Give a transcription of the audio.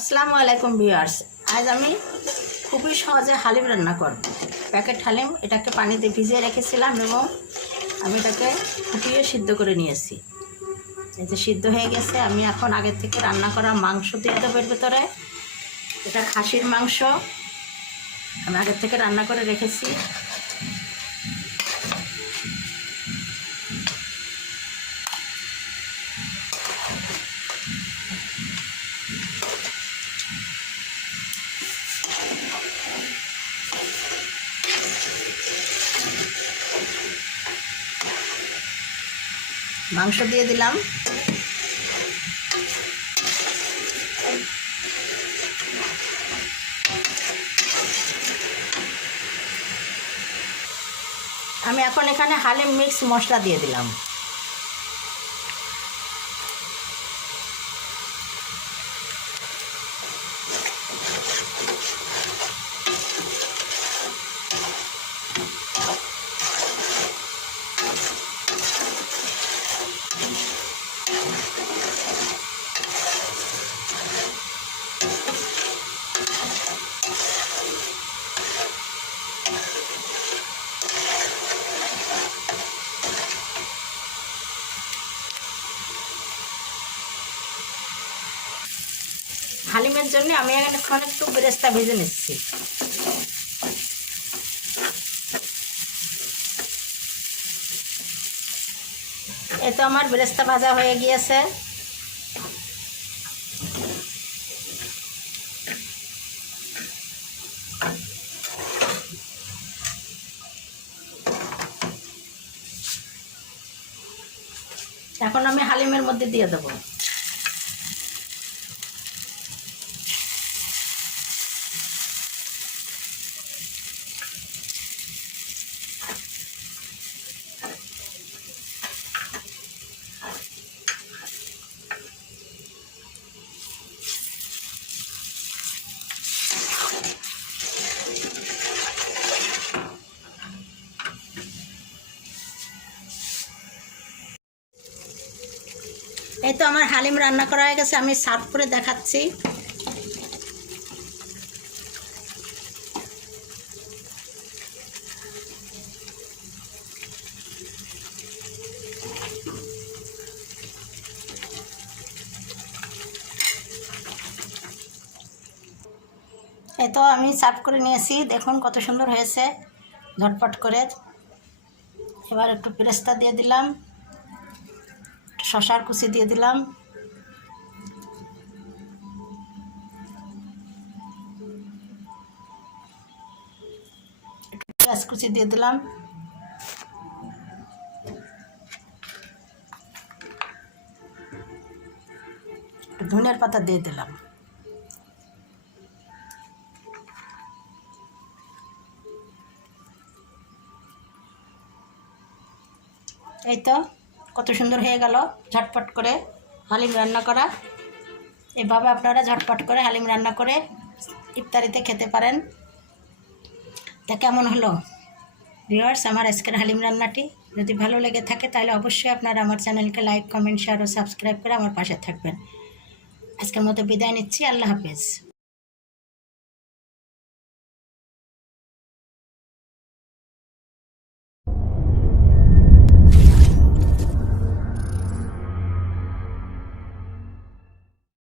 আসসালামু আলাইকুম ভিউয়ার্স। আজ আমি খুবই সহজে হালিম রান্না করব। প্যাকেট হালিম, এটাকে পানিতে ভিজিয়ে রেখেছিলাম এবং আমি এটাকে ফুটিয়ে সিদ্ধ করে নিয়েছি। এতে সিদ্ধ হয়ে গেছে। আমি এখন আগের থেকে রান্না করা মাংস দিয়ে দেবো এর ভেতরে। এটা খাসির মাংস আমি আগের থেকে রান্না করে রেখেছি। মাংস দিয়ে দিলাম। আমি এখন এখানে হালিম মিক্স মশলা দিয়ে দিলাম। হালিমের জন্য আমি এখন একটু বেরেস্তা ভেজে নিচ্ছি। এই তো আমার বেরেস্তা ভাজা হয়ে গিয়েছে। এখন আমি হালিমের মধ্যে দিয়ে দেবো। এই তো আমার হালিম রান্না করা হয়ে গেছে। আমি সার্ভ করে দেখাচ্ছি। এই তো আমি সার্ভ করে নিয়েছি। দেখুন কত সুন্দর হয়েছে, ঝটপট করে। এবার একটু পেরেস্তা দিয়ে দিলাম, শসার কুচি দিয়ে দিলাম, একটু পেঁয়াজ কুচি দিয়ে দিলাম, একটু ধনিয়ার পাতা দিয়ে দিলাম। এই তো কত সুন্দর হয়ে গেল ঝটপট করে হালিম রান্না করা। এভাবে আপনারা ঝটপট করে হালিম রান্না করে ইফতারিতে খেতে পারেন। তা কেমন হলো ভিউয়ার্স আমার আজকের হালিম রান্নাটি? যদি ভালো লেগে থাকে তাহলে অবশ্যই আপনারা আমার চ্যানেলকে লাইক, কমেন্ট, শেয়ার ও সাবস্ক্রাইব করে আমার পাশে থাকবেন। আজকের মতো বিদায় নিচ্ছি। আল্লাহ হাফেজ।